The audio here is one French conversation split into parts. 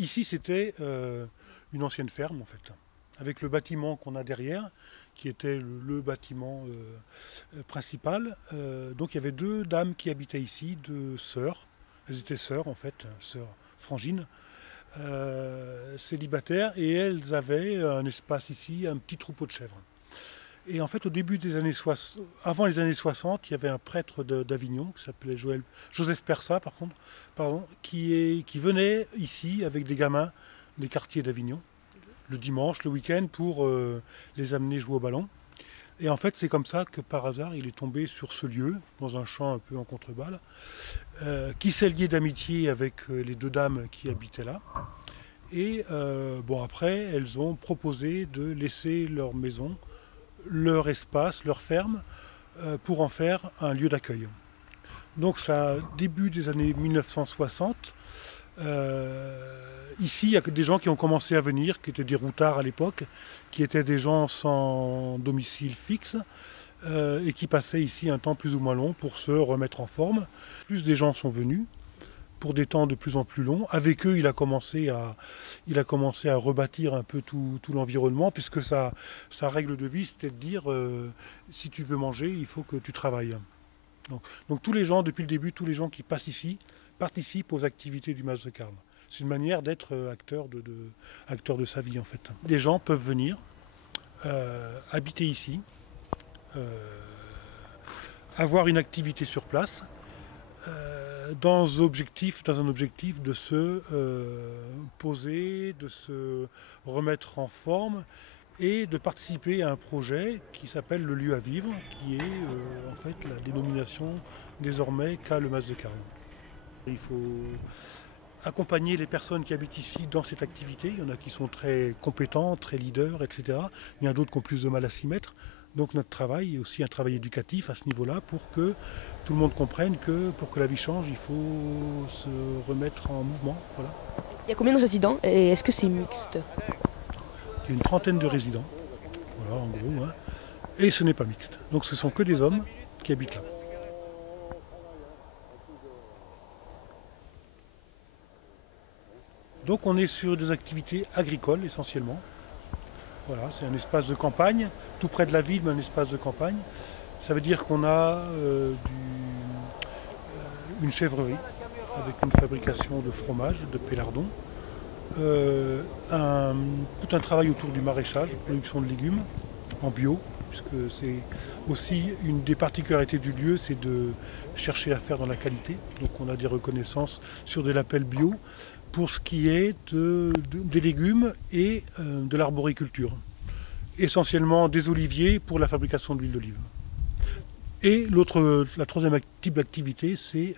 Ici, c'était une ancienne ferme, en fait, avec le bâtiment qu'on a derrière, qui était le bâtiment principal. Donc il y avait deux dames qui habitaient ici, deux sœurs. Elles étaient sœurs, en fait, sœurs frangines, célibataires, et elles avaient un espace ici, un petit troupeau de chèvres. Et en fait, au début des années 60, avant les années 60, il y avait un prêtre d'Avignon qui s'appelait Joseph Persat, qui venait ici avec des gamins des quartiers d'Avignon, le dimanche, le week-end, pour les amener jouer au ballon. Et en fait, c'est comme ça que par hasard, il est tombé sur ce lieu, dans un champ un peu en contrebas, qui s'est lié d'amitié avec les deux dames qui habitaient là. Et bon, après, elles ont proposé de laisser leur maison, leur espace, leur ferme, pour en faire un lieu d'accueil. Donc ça, début des années 1960, ici il y a des gens qui ont commencé à venir, qui étaient des routards à l'époque, qui étaient des gens sans domicile fixe, et qui passaient ici un temps plus ou moins long pour se remettre en forme. Plus des gens sont venus, pour des temps de plus en plus longs. Avec eux, il a commencé à rebâtir un peu tout l'environnement, puisque sa règle de vie, c'était de dire, si tu veux manger, il faut que tu travailles. Donc tous les gens, depuis le début, tous les gens qui passent ici, participent aux activités du Mas de Carles. C'est une manière d'être acteur de sa vie, en fait. Des gens peuvent venir habiter ici, avoir une activité sur place, dans un objectif de se poser, de se remettre en forme et de participer à un projet qui s'appelle le lieu à vivre, qui est en fait la dénomination désormais qu'a le Mas de Carles. Il faut accompagner les personnes qui habitent ici dans cette activité. Il y en a qui sont très compétents, très leaders, etc. Il y en a d'autres qui ont plus de mal à s'y mettre. Donc notre travail est aussi un travail éducatif à ce niveau-là pour que tout le monde comprenne que pour que la vie change, il faut se remettre en mouvement. Voilà. Il y a combien de résidents et est-ce que c'est mixte? Il y a une trentaine de résidents, voilà en gros, hein. Et ce n'est pas mixte. Donc ce sont que des hommes qui habitent là. Donc on est sur des activités agricoles essentiellement. Voilà, c'est un espace de campagne, tout près de la ville, mais un espace de campagne. Ça veut dire qu'on a une chèvrerie avec une fabrication de fromage, de pélardon, tout un travail autour du maraîchage, production de légumes en bio, puisque c'est aussi une des particularités du lieu, c'est de chercher à faire dans la qualité. Donc on a des reconnaissances sur des labels bio pour ce qui est des légumes et de l'arboriculture. Essentiellement des oliviers pour la fabrication de l'huile d'olive. Et la troisième type d'activité, c'est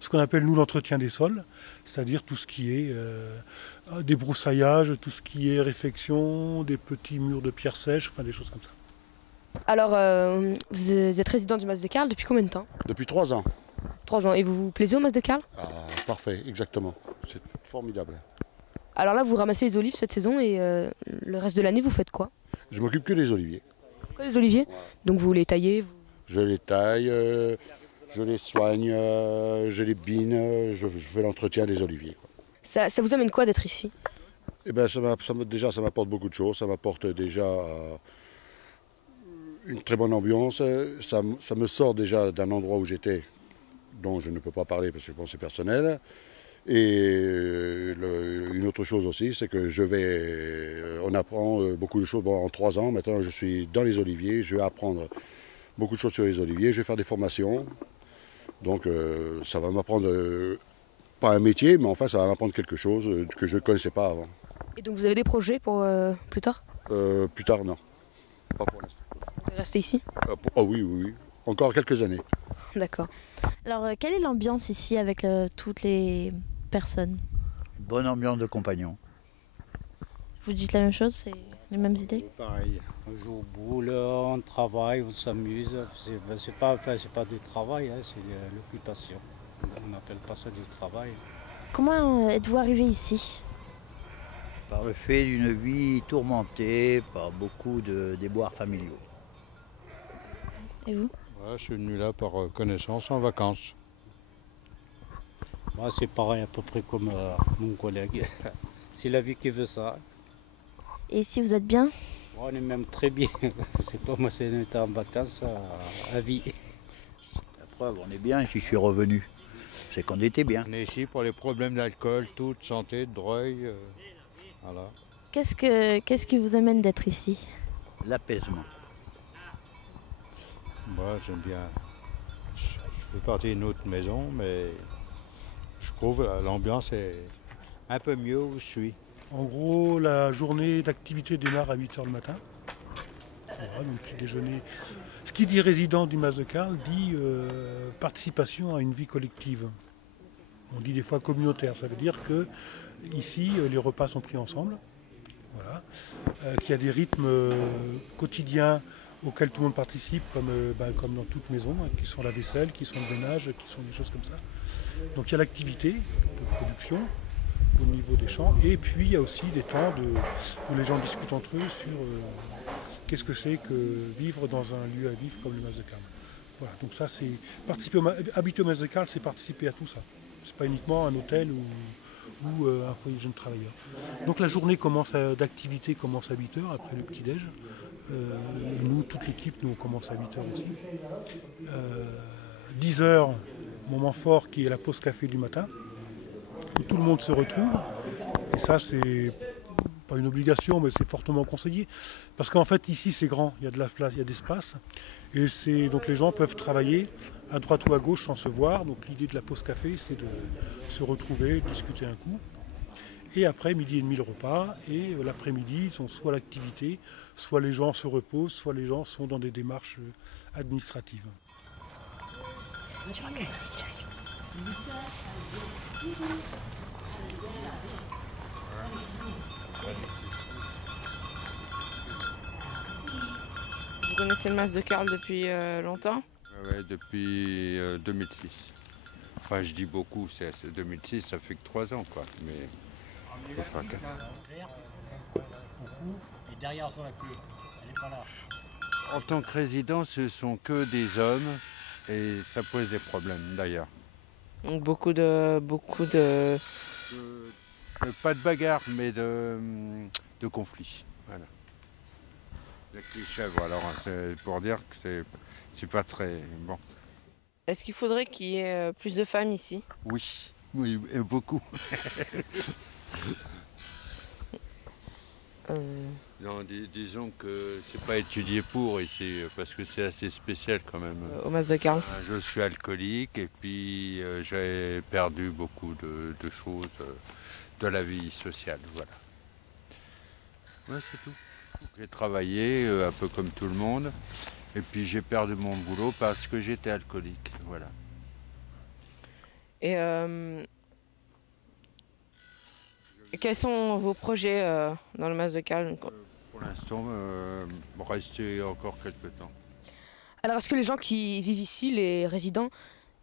ce qu'on appelle nous l'entretien des sols, c'est-à-dire tout ce qui est débroussaillage, tout ce qui est réfection, des petits murs de pierre sèche, enfin des choses comme ça. Alors, vous êtes résident du Mas de Carles depuis combien de temps? Depuis 3 ans. 3 ans. Et vous vous plaisez au Mas de Carles? Ah, parfait, exactement. C'est formidable. Alors là, vous ramassez les olives cette saison et le reste de l'année, vous faites quoi? Je m'occupe que des oliviers. Quoi, les oliviers? Donc vous les taillez Je les taille, je les soigne, je les bine, je fais l'entretien des oliviers, quoi. Ça vous amène quoi d'être ici? Eh ben, déjà, ça m'apporte beaucoup de choses. Ça m'apporte déjà une très bonne ambiance. Ça me sort déjà d'un endroit où j'étais, dont je ne peux pas parler parce que bon, c'est personnel. Et une autre chose aussi, c'est que on apprend beaucoup de choses. Bon, en 3 ans, maintenant, je suis dans les oliviers. Je vais apprendre beaucoup de choses sur les oliviers. Je vais faire des formations. Donc, ça va m'apprendre, pas un métier, mais enfin, ça va m'apprendre quelque chose que je ne connaissais pas avant. Et donc vous avez des projets pour plus tard? Plus tard, non. Pas pour l'instant. Vous allez rester ici? Oh oui, oui, oui. Encore quelques années. D'accord. Alors, quelle est l'ambiance ici avec toutes les personnes? Bonne ambiance de compagnons. Vous dites la même chose, c'est les mêmes idées? Pareil, on joue au boule, on travaille, on s'amuse. C'est pas du travail, hein, c'est de l'occupation. On n'appelle pas ça du travail. Comment êtes-vous arrivé ici? Par le fait d'une vie tourmentée par beaucoup de déboires familiaux. Et vous? Ouais, je suis venu là par connaissance en vacances. Moi, c'est pareil à peu près comme mon collègue. C'est la vie qui veut ça. Et si vous êtes bien? On est même très bien. C'est pas moi, c'est on était en vacances à vie. La preuve, on est bien, j'y suis revenu. C'est qu'on était bien. On est ici pour les problèmes d'alcool, tout, de santé, de drogue. Voilà. Qu'est-ce qui vous amène d'être ici? L'apaisement. Moi, j'aime bien. Je fais partie d'une autre maison, mais je trouve l'ambiance est un peu mieux où je suis. En gros, la journée d'activité démarre à 8 h le matin. Voilà, donc petit déjeuner. Ce qui dit résident du Mas de Carles dit participation à une vie collective. On dit des fois communautaire, ça veut dire que ici les repas sont pris ensemble, voilà. Qu'il y a des rythmes quotidiens auxquels tout le monde participe, comme dans toute maison, hein, qui sont la vaisselle, qui sont le ménage, qui sont des choses comme ça. Donc il y a l'activité de production au niveau des champs, et puis il y a aussi des temps où les gens discutent entre eux sur qu'est-ce que c'est que vivre dans un lieu à vivre comme le Mas de Carles. Voilà, donc ça c'est habiter au Mas de Carles, c'est participer à tout ça. C'est pas uniquement un hôtel ou un foyer de jeunes travailleurs. Donc la journée d'activité commence à 8 h après le petit-déj. Nous, toute l'équipe, nous on commence à 8 h aussi. 10 h, moment fort qui est la pause café du matin, où tout le monde se retrouve. Et ça, c'est pas une obligation, mais c'est fortement conseillé. Parce qu'en fait, ici, c'est grand, il y a de la place, il y a d'espace. Et donc les gens peuvent travailler à droite ou à gauche sans se voir. Donc l'idée de la pause café, c'est de se retrouver, discuter un coup. Et après, 12h30 le repas. Et l'après-midi, ils ont soit l'activité, soit les gens se reposent, soit les gens sont dans des démarches administratives. Vous connaissez le Mas de Carles depuis longtemps? Ouais, depuis 2006. Enfin, je dis beaucoup, c'est 2006, ça fait que 3 ans, quoi. Mais enfin, et derrière sur la queue, elle n'est pas là. en tant que résident, ce sont que des hommes et ça pose des problèmes, d'ailleurs. Donc beaucoup de Pas de bagarre, mais de conflits. Voilà. Avec les chèvres, alors, c'est pour dire que c'est pas très bon. Est-ce qu'il faudrait qu'il y ait plus de femmes ici? Oui, oui, et beaucoup. Non, disons que c'est pas étudié pour ici, parce que c'est assez spécial quand même. Au Mas de Carles. Je suis alcoolique et puis j'ai perdu beaucoup de choses de la vie sociale, voilà. Ouais, c'est tout. J'ai travaillé un peu comme tout le monde. Et puis j'ai perdu mon boulot parce que j'étais alcoolique, voilà. Et quels sont vos projets dans le Mas de Carles? Pour l'instant, rester encore quelques temps. Alors est-ce que les gens qui vivent ici, les résidents,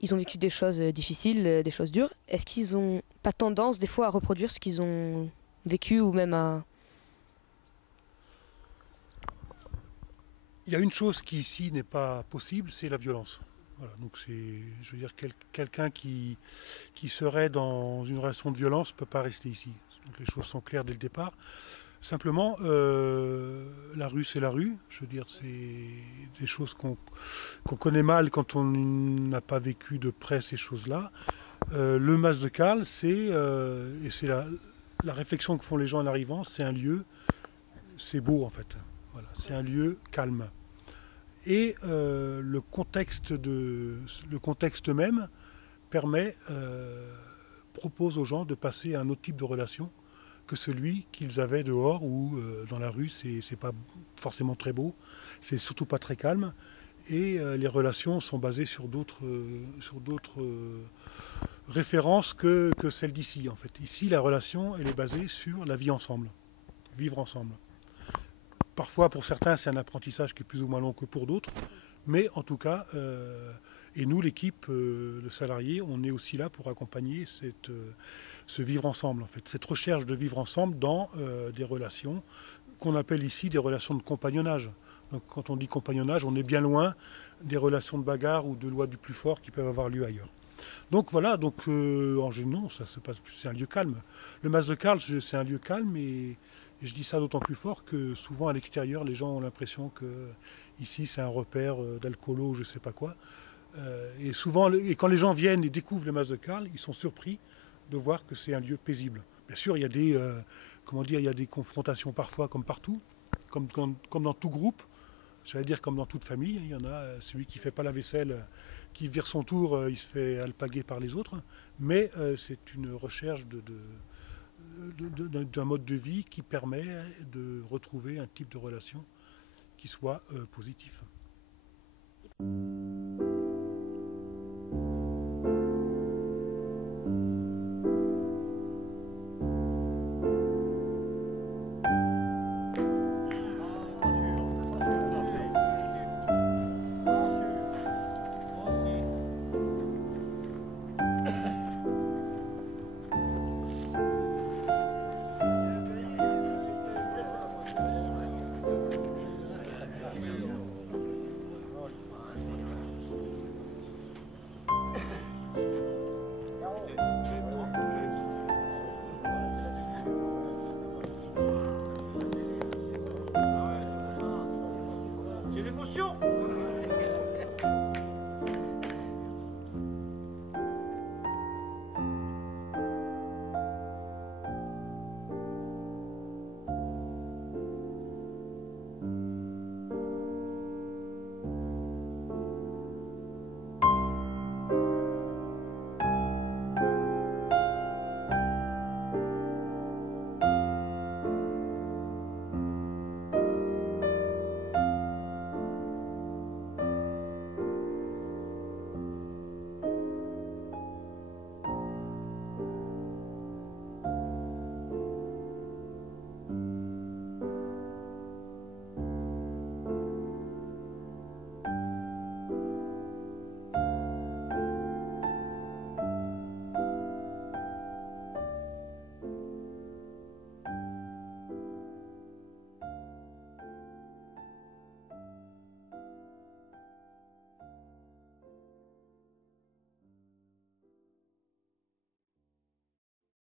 ils ont vécu des choses difficiles, des choses dures? Est-ce qu'ils n'ont pas tendance des fois à reproduire ce qu'ils ont vécu ou même à... Il y a une chose qui ici n'est pas possible, c'est la violence. Voilà, donc c'est, je veux dire, quelqu'un qui serait dans une relation de violence ne peut pas rester ici. Donc les choses sont claires dès le départ. Simplement, la rue c'est la rue. Je veux dire, c'est des choses qu'on connaît mal quand on n'a pas vécu de près ces choses-là. Le Mas de Carles, et c'est la réflexion que font les gens en arrivant, c'est un lieu, c'est beau en fait. Voilà, c'est un lieu calme. Et le contexte même propose aux gens de passer à un autre type de relation que celui qu'ils avaient dehors ou dans la rue. C'est pas forcément très beau, c'est surtout pas très calme. Et les relations sont basées sur d'autres références que celles d'ici en fait. Ici, la relation, elle est basée sur la vie ensemble, vivre ensemble. Parfois, pour certains, c'est un apprentissage qui est plus ou moins long que pour d'autres. Mais en tout cas, et nous, l'équipe, le salarié, on est aussi là pour accompagner ce vivre ensemble, en fait. Cette recherche de vivre ensemble dans des relations qu'on appelle ici des relations de compagnonnage. Donc, quand on dit compagnonnage, on est bien loin des relations de bagarre ou de loi du plus fort qui peuvent avoir lieu ailleurs. Donc voilà, donc en général, non, ça se passe, c'est un lieu calme. Le Mas de Carl, c'est un lieu calme et je dis ça d'autant plus fort que souvent à l'extérieur, les gens ont l'impression que ici c'est un repère d'alcoolo ou je sais pas quoi. Et souvent, quand les gens viennent et découvrent le Mas de Carl, ils sont surpris de voir que c'est un lieu paisible. Bien sûr, il y a des, il y a des confrontations parfois comme partout, comme dans tout groupe. J'allais dire comme dans toute famille, il y en a celui qui ne fait pas la vaisselle, qui vire son tour, il se fait alpaguer par les autres. Mais c'est une recherche d'un mode de vie qui permet de retrouver un type de relation qui soit positif.